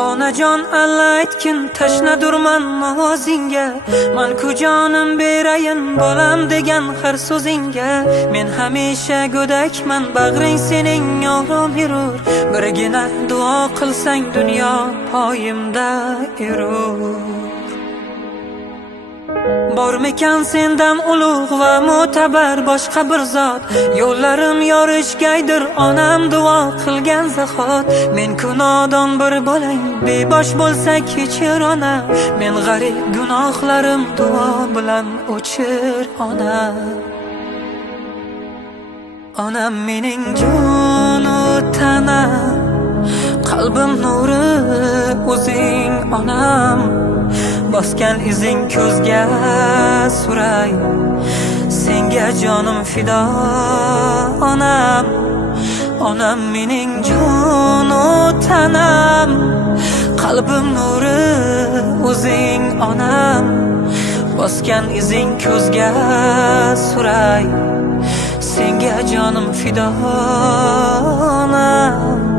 Onajon alla aytgin tashnadurman ovozingga, man ku jonim berayin bolam degan har so'zingga. Men hamisha go'dakman, bag'ring sening orom yurur, birgina duo qilsang dunyo poyimda yurur. Bormikan sendan ulug' va mo'tabar boshqa bir zot, yo'llarim yorishgaydir onam duo qilgan zahot. Men ku nodon bir bolang, bebosh bo'lsa kechir ona, men g'arib gunohlarim duo bilan o'chir ona. Onam mening jonu tanam, qalbim nuri o'zing onam. Bosgan izing ko'zga suray, senga jonim fido onam. Onam mening jonu tanam, qalbim nuri o'zing onam. Bosgan izing ko'zga suray, senga jonim fido onam.